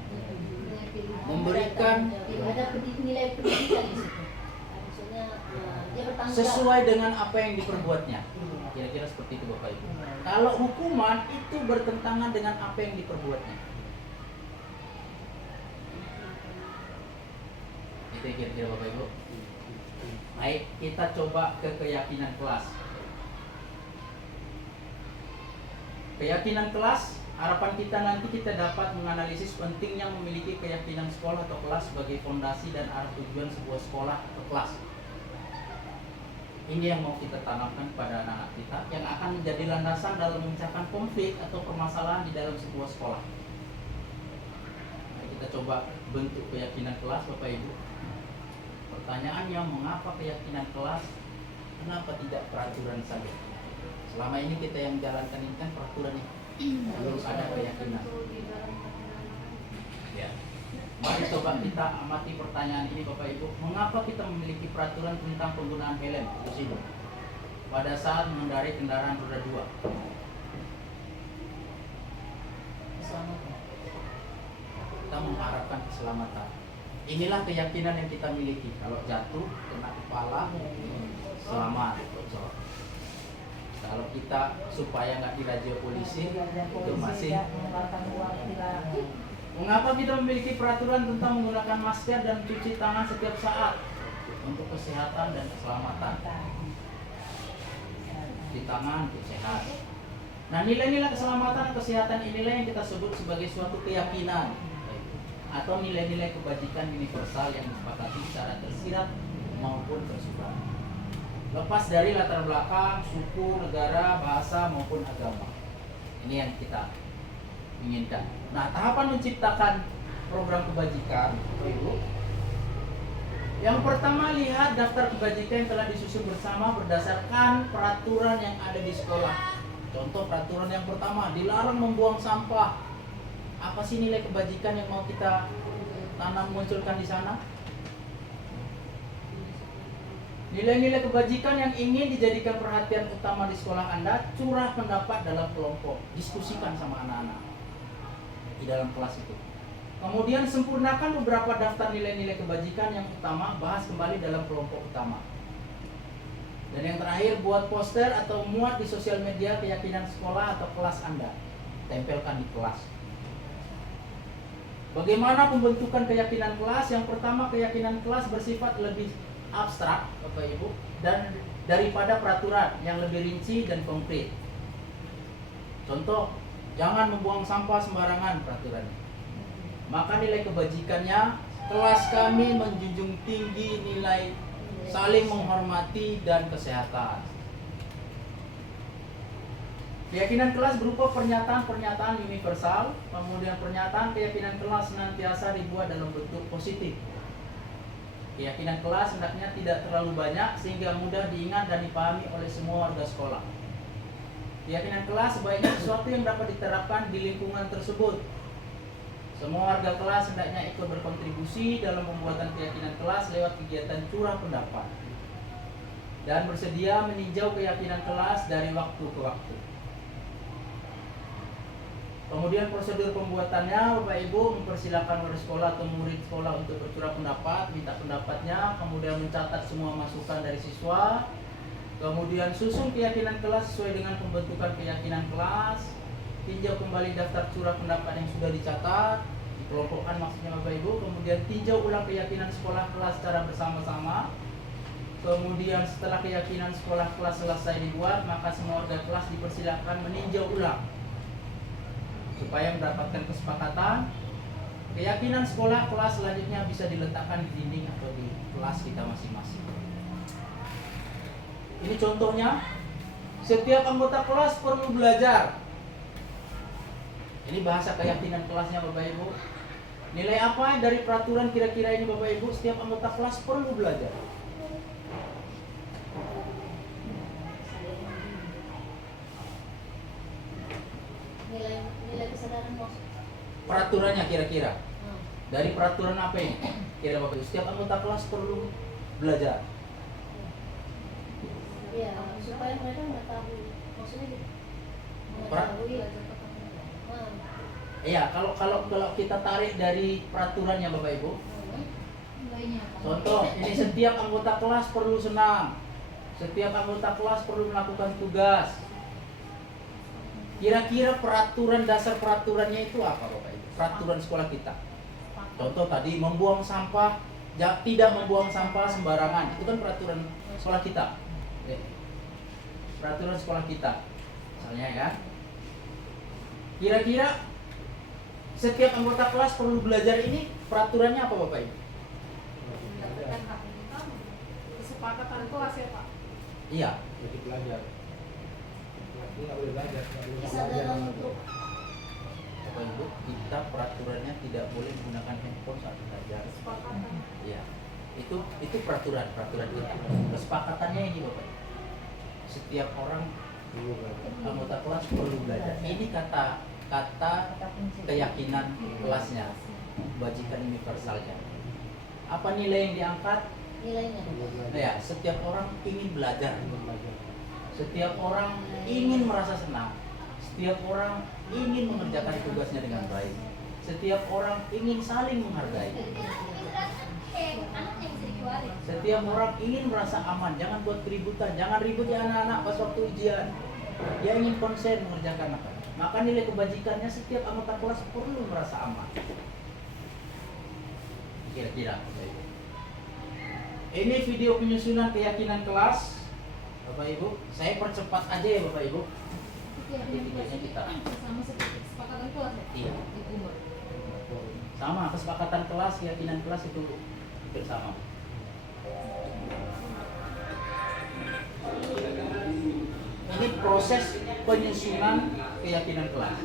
Memberikan ada nilai pendidikan di situ. Maksudnya dia bertanggung jawab sesuai dengan apa yang diperbuatnya. Kira-kira seperti itu Bapak Ibu. Kalau hukuman itu bertentangan dengan apa yang diperbuatnya. Itu kira-kira Bapak Ibu. Baik, kita coba ke keyakinan kelas. Keyakinan kelas, harapan kita nanti kita dapat menganalisis pentingnya memiliki keyakinan sekolah atau kelas sebagai fondasi dan arah tujuan sebuah sekolah atau kelas. Ini yang mau kita tanamkan pada anak-anak kita, yang akan menjadi landasan dalam memecahkan konflik atau permasalahan di dalam sebuah sekolah. Nah, kita coba bentuk keyakinan kelas Bapak Ibu. Pertanyaannya, mengapa keyakinan kelas? Kenapa tidak peraturan saja? Selama ini kita yang jalankan ini kan peraturan ini. Belum ada keyakinan. Ya. Mari coba kita amati pertanyaan ini Bapak Ibu. Mengapa kita memiliki peraturan tentang penggunaan helm pada saat mengendarai kendaraan roda 2? keselamatan. Kita mengharapkan keselamatan. Inilah keyakinan yang kita miliki. Kalau jatuh, kena kepala, selamat. Kalau kita supaya nggak dirazia polisi, itu masih. Mengapa kita memiliki peraturan tentang menggunakan masker dan cuci tangan setiap saat untuk kesehatan dan keselamatan? Cuci tangan untuk sehat. Nah, nilai-nilai keselamatan dan kesehatan inilah yang kita sebut sebagai suatu keyakinan atau nilai-nilai kebajikan universal yang disepakati secara tersirat maupun tersurat. Lepas dari latar belakang, suku, negara, bahasa maupun agama. Ini yang kita inginkan. Nah, tahapan menciptakan program kebajikan, Ibu. Yang pertama, lihat daftar kebajikan yang telah disusun bersama berdasarkan peraturan yang ada di sekolah. Contoh peraturan yang pertama, dilarang membuang sampah. Apa sih nilai kebajikan yang mau kita tanam munculkan di sana? Nilai-nilai kebajikan yang ingin dijadikan perhatian utama di sekolah Anda, curah pendapat dalam kelompok, diskusikan sama anak-anak di dalam kelas itu. Kemudian sempurnakan beberapa daftar nilai-nilai kebajikan yang utama, bahas kembali dalam kelompok utama. Dan yang terakhir, buat poster atau muat di sosial media keyakinan sekolah atau kelas Anda. tempelkan di kelas. Bagaimana pembentukan keyakinan kelas? Yang pertama, keyakinan kelas bersifat lebih abstrak, Bapak Ibu, dan daripada peraturan yang lebih rinci dan konkret. Contoh, jangan membuang sampah sembarangan peraturannya. Maka nilai kebajikannya, kelas kami menjunjung tinggi nilai saling menghormati dan kesehatan. Keyakinan kelas berupa pernyataan-pernyataan universal, kemudian pernyataan keyakinan kelas senantiasa dibuat dalam bentuk positif. Keyakinan kelas hendaknya tidak terlalu banyak sehingga mudah diingat dan dipahami oleh semua warga sekolah. Keyakinan kelas sebaiknya sesuatu yang dapat diterapkan di lingkungan tersebut. Semua warga kelas hendaknya ikut berkontribusi dalam pembuatan keyakinan kelas lewat kegiatan curah pendapat dan bersedia meninjau keyakinan kelas dari waktu ke waktu. Kemudian prosedur pembuatannya, Bapak Ibu mempersilakan warga sekolah atau murid sekolah untuk bercurah pendapat, minta pendapatnya, kemudian mencatat semua masukan dari siswa, kemudian susun keyakinan kelas sesuai dengan pembentukan keyakinan kelas, tinjau kembali daftar curah pendapat yang sudah dicatat, dikelompokkan maksudnya Bapak Ibu, kemudian tinjau ulang keyakinan sekolah kelas secara bersama-sama. Kemudian setelah keyakinan sekolah kelas selesai dibuat, maka semua warga kelas dipersilakan meninjau ulang supaya mendapatkan kesepakatan. Keyakinan sekolah kelas selanjutnya bisa diletakkan di dinding atau di kelas kita masing-masing. Ini contohnya, setiap anggota kelas perlu belajar. Ini bahasa keyakinan kelasnya Bapak Ibu. Nilai apa dari peraturan kira-kira ini Bapak Ibu? Setiap anggota kelas perlu belajar. Nilai kesadaran maksud. Peraturannya kira-kira. Dari peraturan apa ini? Kira Bapak Ibu, setiap anggota kelas perlu belajar. Iya, supaya mereka mengetahui. Maksudnya gitu. Mengetahui. Iya, kalau kita tarik dari peraturannya Bapak Ibu. Contoh, ini setiap anggota kelas perlu senam. Setiap anggota kelas perlu melakukan tugas. Kira-kira peraturan dasar peraturannya itu apa Bapak Ibu? Peraturan sekolah kita. Contoh tadi membuang sampah, tidak membuang sampah sembarangan. Itu kan peraturan sekolah kita. Peraturan sekolah kita. Misalnya ya. Kira-kira setiap anggota kelas perlu belajar ini peraturannya apa Bapak Ibu? Kesepakatan kelas ya Pak. Iya. Jadi belajar. Laki nggak boleh belajar, nggak boleh Bisa belajar. dalam bentuk Bapak Ibu, kita peraturannya tidak boleh menggunakan handphone saat belajar. Kesepakatan. Iya. Itu peraturan kita. Kesepakatannya ini Bapak Ibu. Setiap orang Dulu belajar. anggota kelas perlu belajar. Ini kata keyakinan kelasnya, kebajikan universalnya. Apa nilai yang diangkat? nilainya. Nah, ya, setiap orang ingin belajar. Belajar. Setiap orang ingin merasa senang. Setiap orang ingin mengerjakan tugasnya dengan baik. Setiap orang ingin saling menghargai. Setiap orang ingin merasa aman. Jangan buat keributan. Jangan ribut ya anak-anak pas waktu ujian. Dia ingin konsen mengerjakan apa. Maka nilai kebajikannya setiap anggota kelas perlu merasa aman. Kira-kira. Ini video penyusunan keyakinan kelas. Bapak Ibu, saya percepat aja ya Bapak Ibu. Titiknya kita. Sama seperti kesepakatan kelas ya? Iya. Di umur. Sama kesepakatan kelas, keyakinan kelas itu bersama. Ini proses penyusunan keyakinan kelas.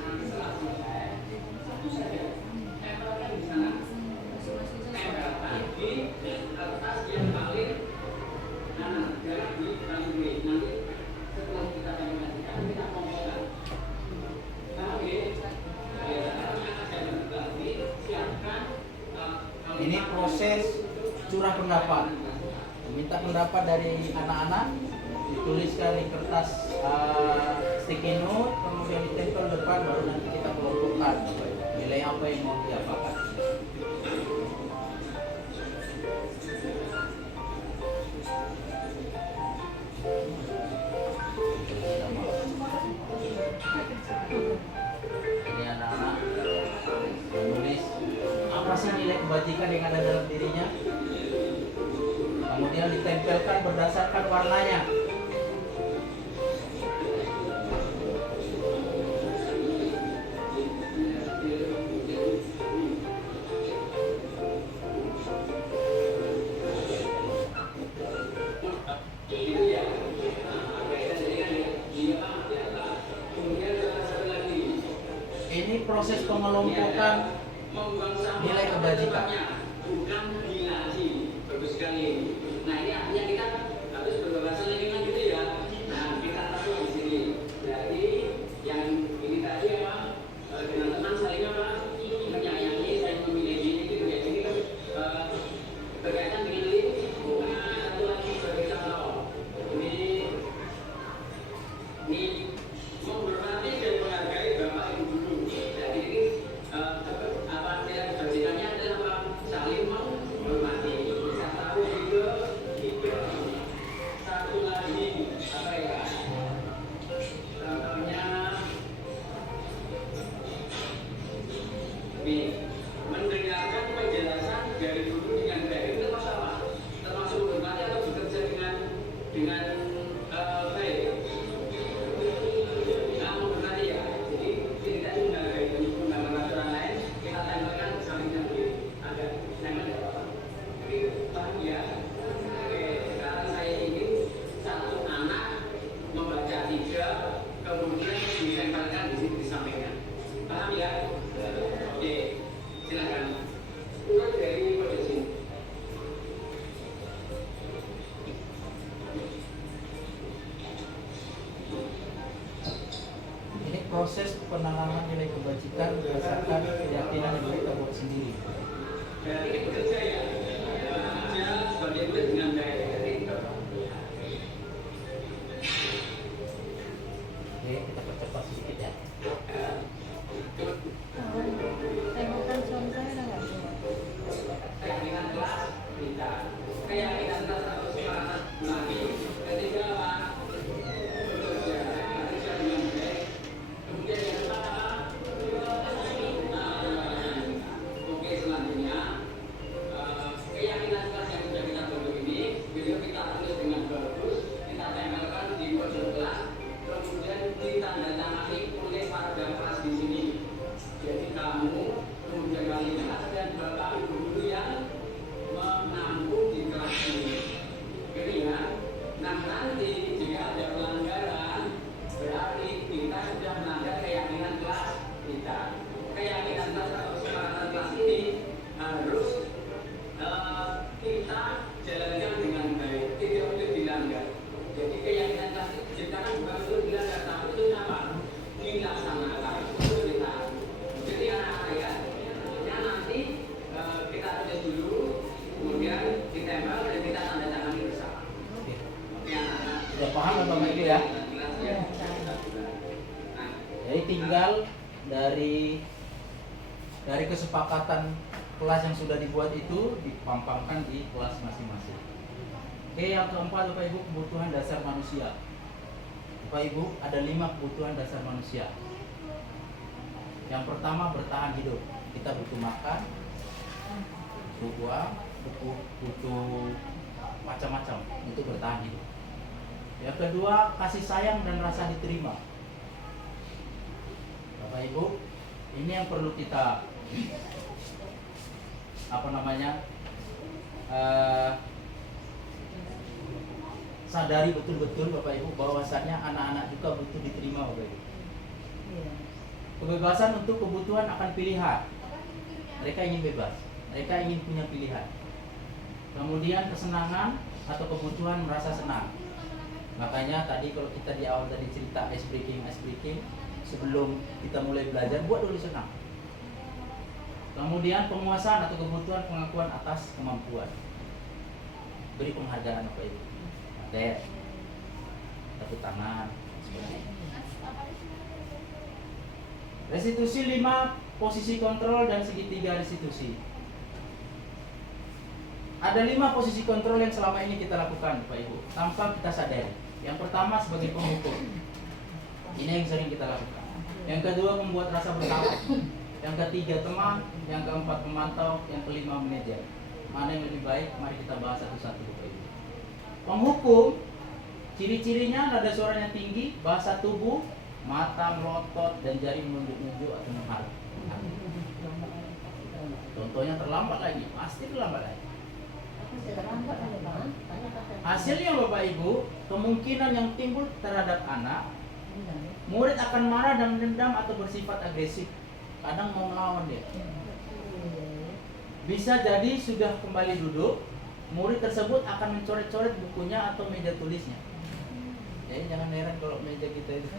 Ini proses curah pendapat. Minta pendapat dari anak-anak, dituliskan di kertas sticky note, kemudian ditempel depan, baru nanti kita kelompokkan nilai apa yang mau diapakan. kebajikan yang ada dalam dirinya. Kemudian ditempelkan berdasarkan warnanya. Ini proses pengelompokan nilai kebajikan. Bagus sekali. Nah ini artinya kita harus berbahasa lingkungan gitu ya. Nah kita tahu di sini. Jadi yang ini tadi apa dengan teman saling apa menyayangi, saling memiliki gitu ya. Ini kan berkaitan dengan lingkungan. Satu lagi sebagai contoh. Ini menghormati dan menghargai bapak ibu guru. Jadi ini apa nilai kebajikannya adalah apa? Saling menghormati. Satu lagi apa ya? Contohnya mendengarkan penjelasan dari guru dengan baik itu apa? Termasuk hormati atau bekerja dengan baik. Nah, menghormati ya. Jadi tidak menghargai undangan orang lain, kita tempelkan saling menghormati. Ada nempel ya Bapak? Jadi paham ya? Sekarang saya ingin satu anak membaca 3, kemudian ditempelkan di sini disampaikan. Paham ya? Oke, silakan. Urut dari pojok sini. Ini proses penanaman nilai kebajikan berdasarkan keyakinan yang kita buat sendiri. Berarti ini bekerja ya? Bekerja sebagai murid dengan baik. Oke, kita percepat sedikit ya. Tengokkan suami saya udah nggak kuat. Keyakinan kelas kita, keyakinan kelas atau semangat lagi. Ketiga apa? Bekerja, bekerja dengan baik. Kemudian yang keempat apa? Oke, selanjutnya keyakinan kelas yang sudah kita bentuk ini, beliau kita tulis dengan bagus, kita tempelkan di pojok kelas, kemudian ditandatangani oleh warga kelas di sini. Jadi kamu, kemudian kalian dan bapak ibu guru yang menampung di kelas ini. Gitu ya. Nah nanti jika ada pelanggaran, berarti kita sudah melanggar keyakinan kelas kita. Keyakinan kelas atau kesepakatan kelas ini harus kita jalankan dengan baik, tidak boleh dilanggar. Jadi keyakinan kelas itu diciptakan bukan untuk dilanggar, tapi itu apa? Dilaksanakan. Itu kita. Jadi anak-anak ya, nanti kita tulis dulu, kemudian ditempel dan kita tanda tangani bersama. Oke. Oke anak-anak. Sudah paham ya Bapak Ibu ya? Jadi tinggal dari kesepakatan kelas yang sudah dibuat itu dipampangkan di kelas masing-masing. Oke, yang keempat Bapak Ibu, kebutuhan dasar manusia. Bapak Ibu, ada 5 kebutuhan dasar manusia. Yang pertama, bertahan hidup. Kita butuh makan, butuh uang, butuh macam-macam untuk bertahan hidup. Yang kedua, kasih sayang dan rasa diterima. Bapak Ibu, ini yang perlu kita sadari betul-betul Bapak Ibu, bahwasannya anak-anak juga butuh diterima Bapak Ibu. Kebebasan untuk kebutuhan akan pilihan. Mereka ingin bebas, mereka ingin punya pilihan. Kemudian kesenangan atau kebutuhan merasa senang. Makanya tadi kalau kita di awal tadi cerita ice breaking, sebelum kita mulai belajar, buat dulu senang. Kemudian penguasaan atau kebutuhan pengakuan atas kemampuan. Beri penghargaan Bapak Ibu. Materi, tepuk tangan, seperti itu. Restitusi 5 posisi kontrol dan segitiga restitusi. Ada 5 posisi kontrol yang selama ini kita lakukan Bapak Ibu, tanpa kita sadari. Yang pertama sebagai penghukum. Ini yang sering kita lakukan. Yang kedua membuat rasa bersalah. yang ketiga teman, yang keempat pemantau, yang kelima manajer. Mana yang lebih baik? Mari kita bahas satu-satu, Bapak Ibu. Penghukum, ciri-cirinya nada suaranya tinggi, bahasa tubuh, mata melotot, dan jari menunjuk-nunjuk atau mengharap. Contohnya terlambat lagi, pasti terlambat lagi. Hasilnya Bapak Ibu, kemungkinan yang timbul terhadap anak, murid akan marah dan dendam atau bersifat agresif. Kadang mau melawan dia. Bisa jadi sudah kembali duduk, murid tersebut akan mencoret-coret bukunya atau meja tulisnya. Jadi jangan heran kalau meja kita itu.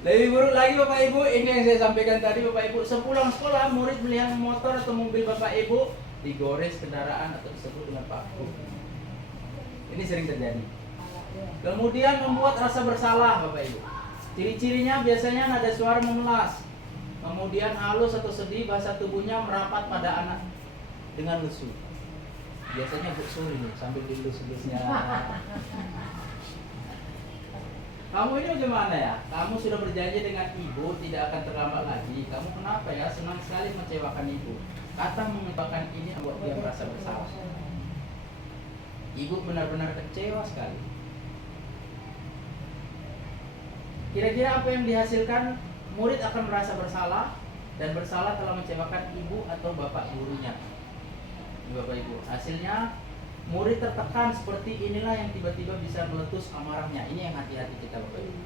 Lebih buruk lagi Bapak Ibu, ini yang saya sampaikan tadi Bapak Ibu. Sepulang sekolah, murid melihat motor atau mobil Bapak Ibu digores kendaraan atau disebut dengan paku. Ini sering terjadi. Kemudian membuat rasa bersalah Bapak Ibu. Ciri-cirinya biasanya nada suara memelas. Kemudian halus atau sedih, bahasa tubuhnya merapat pada anak dengan lesu. Biasanya suri nih sambil dilus-lusnya. Kamu ini bagaimana ya? Kamu sudah berjanji dengan ibu tidak akan terlambat lagi. Kamu kenapa ya? Senang sekali mengecewakan ibu. Kata mengecewakan ini membuat dia merasa bersalah. Ibu benar-benar kecewa sekali. Kira-kira apa yang dihasilkan? Murid akan merasa bersalah dan bersalah telah mengecewakan ibu atau bapak gurunya. Bapak Ibu, hasilnya murid tertekan seperti inilah yang tiba-tiba bisa meletus amarahnya. Ini yang hati-hati kita Bapak Ibu.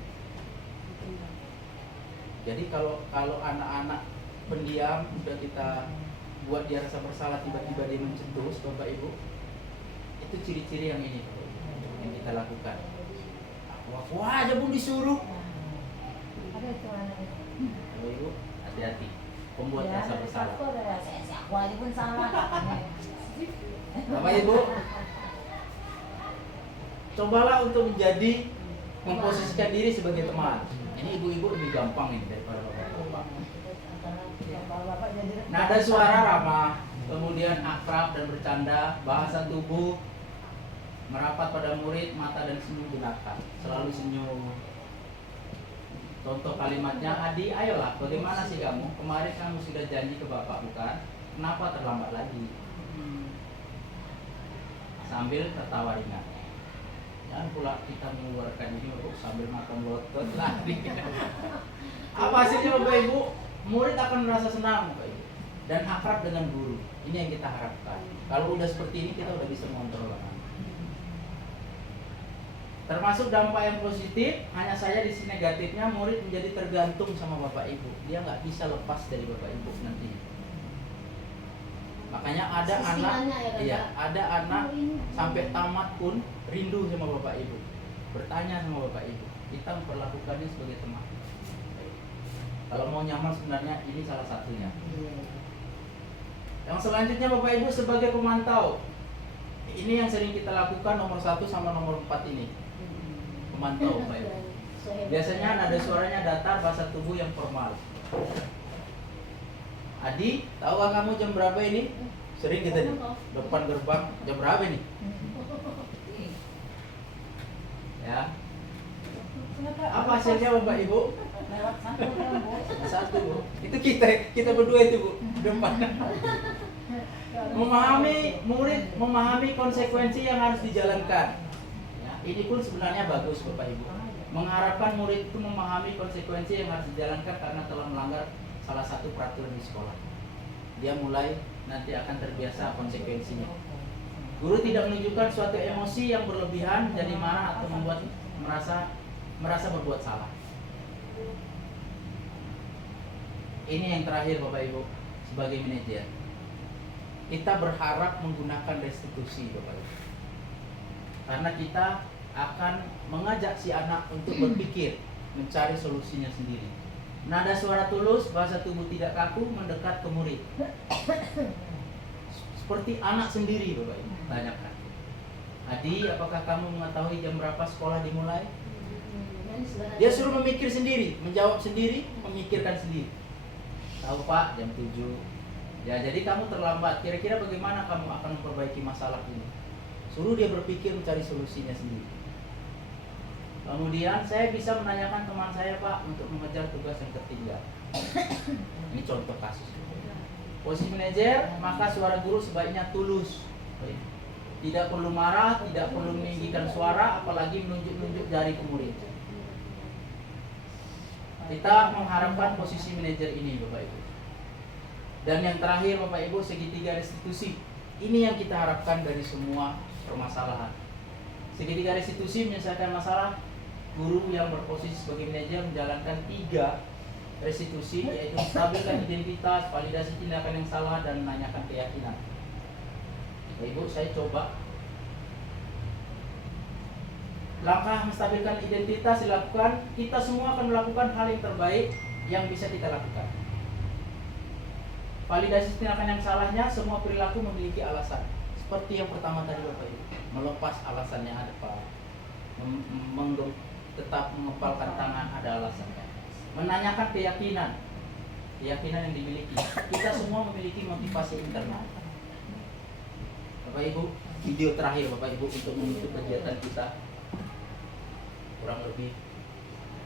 Jadi kalau anak-anak pendiam sudah kita buat dia rasa bersalah, tiba-tiba dia mencetus Bapak Ibu, itu ciri-ciri yang ini Bapak Ibu, yang kita lakukan. Wah aja pun disuruh. Bapak Ibu, hati-hati. Pembuat rasa bersalah. Aku aja pun salah. Bapak Ibu, cobalah untuk menjadi memposisikan diri sebagai teman. Ini ibu-ibu lebih gampang ini daripada bapak-bapak. Nada suara ramah, kemudian akrab dan bercanda, bahasa tubuh merapat pada murid, mata dan senyum gunakan. Selalu senyum. Contoh kalimatnya, Adi, ayolah, bagaimana sih kamu? Kemarin kamu sudah janji ke bapak, bukan? Kenapa terlambat lagi? Sambil tertawa ringan. Jangan pula kita mengeluarkan ini sambil makan lotot lagi. Apa hasilnya Bapak Ibu? Murid akan merasa senang Bapak Ibu dan akrab dengan guru. Ini yang kita harapkan. Kalau udah seperti ini kita udah bisa mengontrol anak. Termasuk dampak yang positif, hanya saja di sini negatifnya murid menjadi tergantung sama Bapak Ibu. Dia nggak bisa lepas dari Bapak Ibu nanti. Makanya ada ada anak sampai tamat pun rindu sama Bapak Ibu, bertanya sama Bapak Ibu. Kita memperlakukannya sebagai teman. Kalau mau nyaman sebenarnya ini salah satunya. Yang selanjutnya Bapak Ibu sebagai pemantau. Ini yang sering kita lakukan nomor 1 sama nomor 4 ini. Pemantau Bapak Ibu. Biasanya nada suaranya datar, bahasa tubuh yang formal. Adi, tahukah kamu jam berapa ini? Sering kita nih, depan gerbang, jam berapa ini? Ya. Apa hasilnya Bapak Ibu? Satu Bu. Itu kita berdua itu Bu, depan. Murid memahami konsekuensi yang harus dijalankan. Ya, ini pun sebenarnya bagus Bapak Ibu. Mengharapkan murid itu memahami konsekuensi yang harus dijalankan karena telah melanggar salah satu peraturan di sekolah. Dia mulai nanti akan terbiasa konsekuensinya. Guru tidak menunjukkan suatu emosi yang berlebihan, jadi marah atau membuat merasa berbuat salah. Ini yang terakhir Bapak Ibu, sebagai manajer. Kita berharap menggunakan restitusi Bapak Ibu. Karena kita akan mengajak si anak untuk berpikir, mencari solusinya sendiri. Nada suara tulus, bahasa tubuh tidak kaku, mendekat ke murid. Seperti anak sendiri Bapak Ibu, tanyakan. Adi, apakah kamu mengetahui jam berapa sekolah dimulai? Dia suruh memikir sendiri, menjawab sendiri, memikirkan sendiri. Tahu Pak, jam 7. Ya, jadi kamu terlambat. Kira-kira bagaimana kamu akan memperbaiki masalah ini? Suruh dia berpikir, mencari solusinya sendiri. Kemudian saya bisa menanyakan teman saya, Pak, untuk mengejar tugas yang ketiga. Ini contoh kasus. Posisi manajer, maka suara guru sebaiknya tulus. Tidak perlu marah, tidak perlu meninggikan suara, apalagi menunjuk-nunjuk jari ke murid. Kita mengharapkan posisi manajer ini, Bapak Ibu. Dan yang terakhir, Bapak Ibu, segitiga restitusi. Ini yang kita harapkan dari semua permasalahan. Segitiga restitusi menyelesaikan masalah. Guru yang berposisi sebagai manajer menjalankan 3 restitusi, yaitu menstabilkan identitas, validasi tindakan yang salah, dan menanyakan keyakinan. Bapak Ibu, saya coba. Langkah menstabilkan identitas dilakukan, kita semua akan melakukan hal yang terbaik yang bisa kita lakukan. Validasi tindakan yang salahnya, semua perilaku memiliki alasan. Seperti yang pertama tadi Bapak Ibu, melepas alasan yang ada, Pak. Tetap mengepalkan tangan, ada alasannya. Menanyakan keyakinan yang dimiliki. Kita semua memiliki motivasi internal. Bapak Ibu, video terakhir Bapak Ibu untuk menutup kegiatan kita. Kurang lebih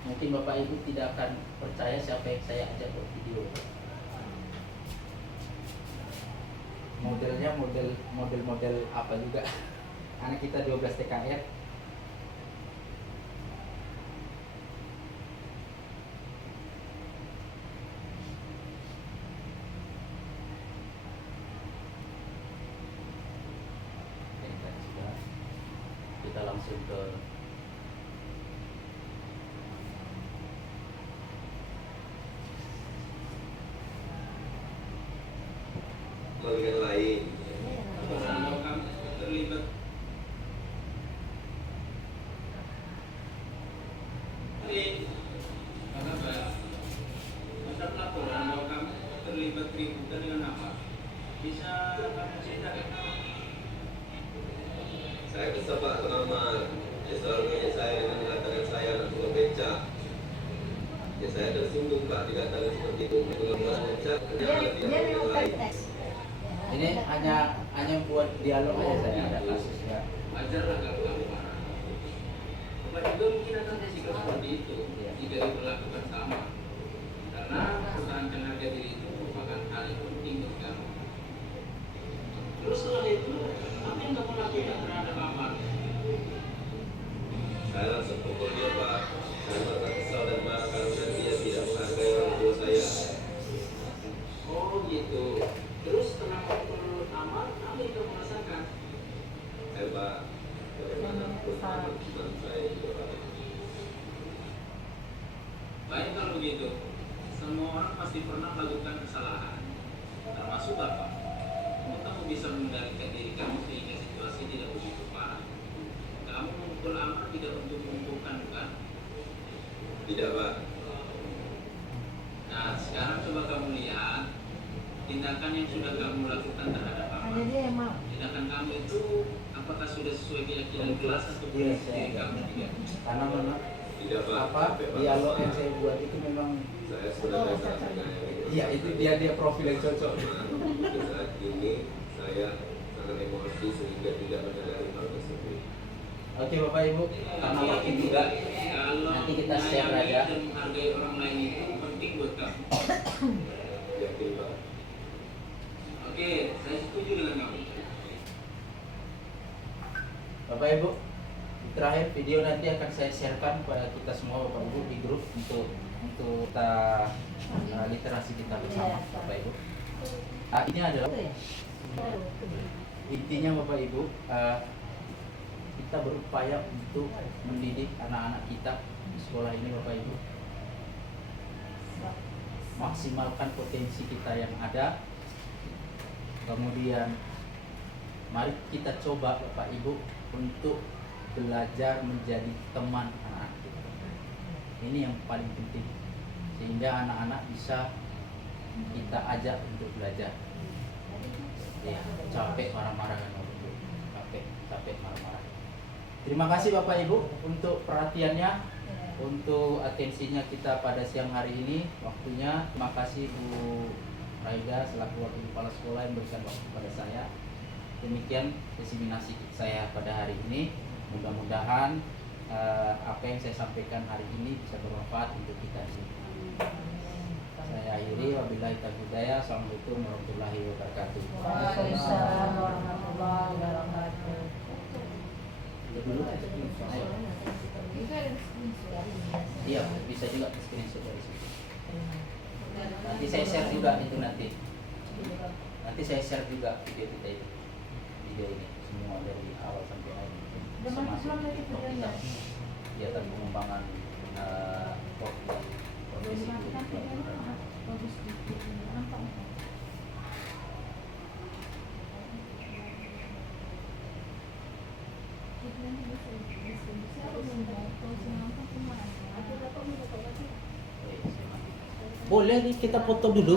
mungkin Bapak Ibu tidak akan percaya siapa yang saya ajak buat video. Modelnya model apa juga. Anak kita 12 TKR. Kita langsung ke bagian lain. Kalau kami terlibat masa laporan bahwa kami terlibat keributan dengan apa? Bisa kamu ceritakan? Saya kesal Pak Rahman. Dia selalu nanya saya dengan mengatakan saya anak tukang becak. Ya saya tersinggung Pak dikatakan seperti itu. Tukang becak Dia memang teks. ini hanya buat dialog aja saya ada kasusnya. Ajarlah kamu marah. Bapak juga mungkin akan bersikap seperti itu jika diperlakukan sama. Karena pertahankan harga diri itu merupakan hal yang penting bagi kamu. Terus setelah itu, apa yang kamu lakukan terhadap Amar? Saya langsung pukul dia Pak. Saya merasa kesal dan marah karena dia tidak menghargai orang tua saya. Oh gitu. Terus setelah pukul Amar, apa yang kamu rasakan? Pak, bagaimana teman saya juga. Baik kalau begitu, semua orang pasti pernah melakukan kesalahan, termasuk Bapak. Namun kamu bisa mengendalikan diri kamu sehingga situasi tidak begitu parah. Kamu memukul Amar tidak untuk mengumpulkan, bukan? Tidak, Pak. Nah, sekarang coba kamu lihat tindakan yang sudah kamu lakukan terhadap Amar. Tindakan kamu itu apakah sudah sesuai keyakinan kelas atau diri kamu tidak? Karena memang Tidak, Pak. apa dialog yang saya buat itu memang Saya sudah iya itu dia profil yang cocok. saat ini saya sangat emosi sehingga tidak menyadari hal tersebut. Oke Bapak Ibu, karena waktu juga nanti kita share aja. Dan menghargai orang lain itu penting buat kamu. Yakin Pak? Oke, saya setuju dengan kamu. Bapak Ibu, terakhir video nanti akan saya sharekan kepada kita semua Bapak Ibu di grup untuk kita literasi kita bersama Bapak Ibu. Ini adalah intinya Bapak Ibu, kita berupaya untuk mendidik anak-anak kita di sekolah ini Bapak Ibu. Maksimalkan potensi kita yang ada. Kemudian mari kita coba Bapak Ibu untuk belajar menjadi teman anak-anak kita. Ini yang paling penting, sehingga anak-anak bisa kita ajak untuk belajar. Ya, capek marah-marah kan Bapak Ibu. Capek marah-marah. Terima kasih Bapak Ibu untuk perhatiannya, untuk atensinya kita pada siang hari ini, waktunya. Terima kasih Bu Raida selaku wakil kepala sekolah yang memberikan waktu kepada saya. Demikian diseminasi saya pada hari ini. Mudah-mudahan apa yang saya sampaikan hari ini bisa bermanfaat untuk kita semua. Saya akhiri, wabillahi taufiq hidayah. Assalamualaikum warahmatullahi wabarakatuh. Waalaikumsalam warahmatullahi wabarakatuh. Dulu, ayo. Iya, bisa juga screenshot dari situ. Nanti saya share juga itu nanti. Nanti saya share juga video kita itu. Video ini semua dari awal sampai akhir. Termasuk kita kegiatan pengembangan profesi guru. Boleh nih kita foto dulu.